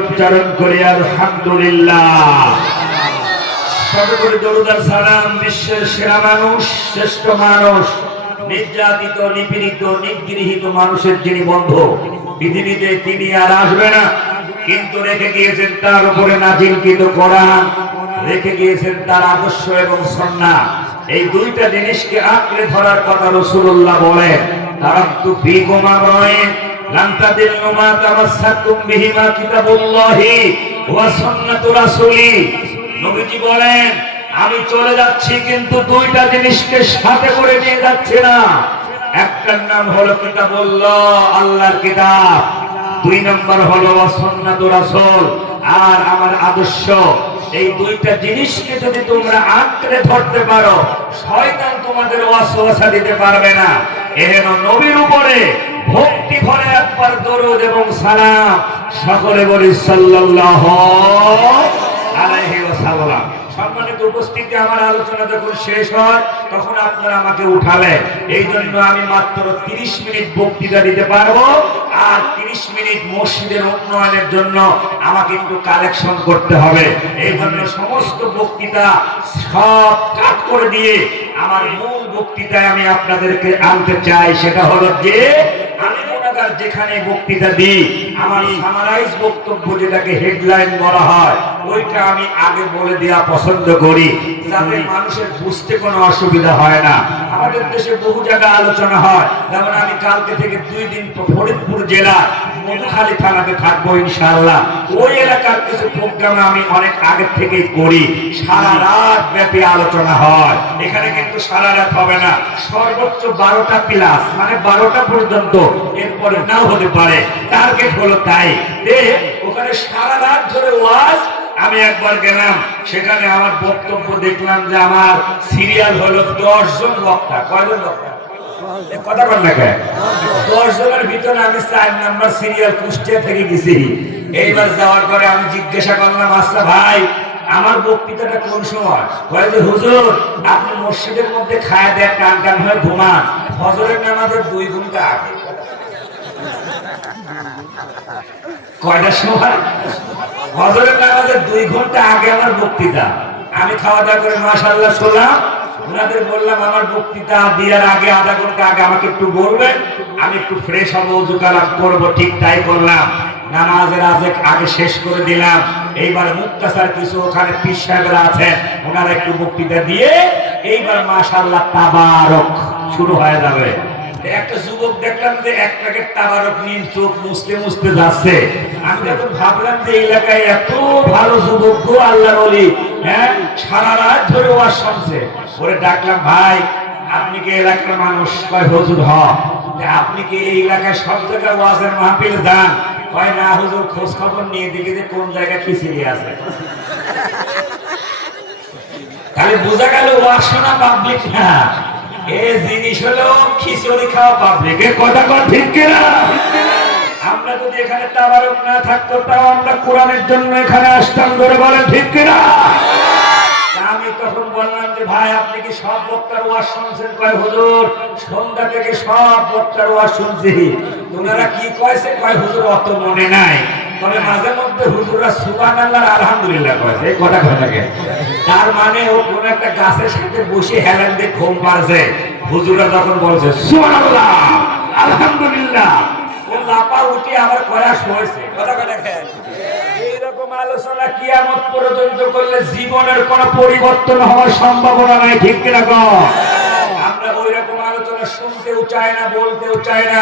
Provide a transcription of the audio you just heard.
উচ্চারণ করি, আলহামদুলিল্লাহ। সর্বোপরি দরুদার সালাম, বিশ্বের সেরা মানুষ, শ্রেষ্ঠ মানুষ, নির্যাতিত, নিপীড়িত, নিগৃহীত মানুষের যিনি বন্ধু, পৃথিবীতে তিনি আর আসবে না। কিন্তু রেখে গিয়েছেন তার উপরে নাজিলকৃত কোরআন, রেখে গিয়েছেন তার আদর্শ এবং সন্না। এই দুইটা জিনিসকে আঁকড়ে ধরার কথা রসুল্লাহ বলেন তারা তো বিগমা আমি চলে যাচ্ছি কিন্তু দুইটা জিনিসকে সাথে করে নিয়ে যাচ্ছি না। একটার নাম হলো কিতাবুল্লাহ, আল্লাহর কিতাব। দুই নম্বর হলো সুন্নাতুর রাসূল। আর আমার আদর্শ, এই দুইটা জিনিসকে যদি তোমরা আঁকড়ে ধরতে পারো, শয়তান তোমাদের ওয়াসওয়াসা দিতে পারবে না। এহেন নবীর উপরে দরুদ এবং সালাম সকলে বলি সাল্লাল্লাহু আলাইহি ওয়াসাল্লাম। সম্মানিত উপস্থিতি, আমার আলোচনা যখন শেষ হয়, তখন আপনারা আমাকে উঠালেন এই জন্য আমি মাত্র 30 মিনিট বক্তৃতা দিতে পারব। আর 30 মিনিট মসজিদের উন্নয়নের জন্য আমাকে একটু কালেকশন করতে হবে। এই জন্য সমস্ত বক্তৃতা সব কাট করে দিয়ে আমার মূল বক্তৃতায় আমি আপনাদেরকে আনতে চাই। সেটা হলো যে, আমি গুণাগার যেখানে বক্তৃতা দিই আমার সামারাইজ বক্তব্য যেটাকে হেডলাইন বলা হয় ওইটা আমি আগে বলে দেওয়া পছন্দ করি। যাতে মানুষের বুঝতে কোনো অসুবিধা হয় না। আমাদের দেশে বহু জায়গায় আলোচনা হয় যেমন আমি কালকে থেকে দুই দিন ফরিদপুর জেলা থানাতে থাকব ওই এলাকার কিছু প্রোগ্রাম আমি অনেক আগে করি। সারা রাত ব্যাপী আলোচনা হয়। এখানে কিন্তু সারা রাত হবে না। সর্বোচ্চ বারোটা মানে বারোটা পর্যন্ত এরপরে নাও হতে পারে। টার্গেট হলো তাই। ওখানে সারা রাত ধরে ওয়াজ, আমি একবার গেলাম। সেখানে আমার বক্তব্য দেখলাম যে আমার সিরিয়াল হলো দশ জন বক্তা। কয়জন বক্তা? কথা কর না দশ জনের ভিতরে আমি চার নাম্বার সিরিয়াল কুষ্টিয়া থেকে গেছি। এইবার যাওয়ার পরে আমি জিজ্ঞাসা করলাম আচ্ছা ভাই, আমার বক্তৃতাটা কোন সময়? কয় যে, হুজুর, আপনি মসজিদের মধ্যে খায় দেয় টান টান হয়ে ঘুমান। নামাজের দুই ঘণ্টা আগে। কয়টার সময়? নামাজের দুই ঘণ্টা আগে আমার বক্তৃতা। আমি খাওয়া দাওয়া করে মাসাল্লাহ শুনলাম। ওনাদের বললাম, আমার বক্তৃতা দেওয়ার আগে, আধা ঘণ্টা আগে আমাকে একটু বলবেন। আমি একটু ফ্রেশ হব উজু কালাম করব, ঠিক তাই করলাম নামাজের আজে আগে শেষ করে দিলাম। এইবার মুক্তাসার কিছু ওখানে পীর সাহেবরা আছেন, ওনারা একটু বক্তৃতা দিয়ে, এইবার মাশাল্লাহ তাবারক শুরু হয়ে যাবে। একটা যুবক দেখলাম যে এক প্যাকেট তাবারক নিয়ে চোখ যাচ্ছে। আমি যখন ভাবলাম যে এলাকায় এত ভালো যুবক গো, আল্লাহ বলি হ্যাঁ সারা রাত ধরে ওয়াজ শুনছে। ওরে ডাকলাম, ভাই, আপনি কি এলাকার মানুষ? কয়, হুজুর, হ। আপনি কি এই এলাকায় সব জায়গায় ওয়াজের মাহফিল যান? কয়, না, হুজুর, খোঁজ খবর নিয়ে দেখি যে কোন জায়গায় খিচুড়ি আছে। তাহলে বোঝা গেল, ওয়াজ শোনা পাবলিক না। এ জিনিস হলো খিচুড়ি খাওয়া পাবলিক এর কথা কর ঠিক কিনা? আমরা যদি এখানে তাবারক না থাকতো, তাও আমরা কোরআনের জন্য এখানে আসতাম ধরে বলেন, ঠিক কিনা? আমি তখন বললাম যে, ভাই, আপনি কি সব বক্তার ওয়াজ শুনছেন? কয়, হুজুর, সন্ধ্যা থেকে সব বক্তার ওয়াজ শুনছি। ওনারা কি কয়েছে? কয়, হুজুর, অত মনে নাই। তবে মাঝে মধ্যে হুজুররা সুবান আল্লাহ আলহামদুলিল্লাহ এই কথা তার মানে ও কোন একটা গাছের সাথে বসে হেলেন দিয়ে ঘুম পারছে হুজুরা তখন বলছে সুবান আল্লাহ আলহামদুলিল্লাহ। ও লাপা উঠে কথা কথা এইরকম আলোচনা কিয়ামত পর্যন্ত করলে জীবনের কোন পরিবর্তন হওয়ার সম্ভাবনা নাই, ঠিক কিনা আমরা ওই রকম আলোচনা শুনতেও চাই না, বলতেও চাই না।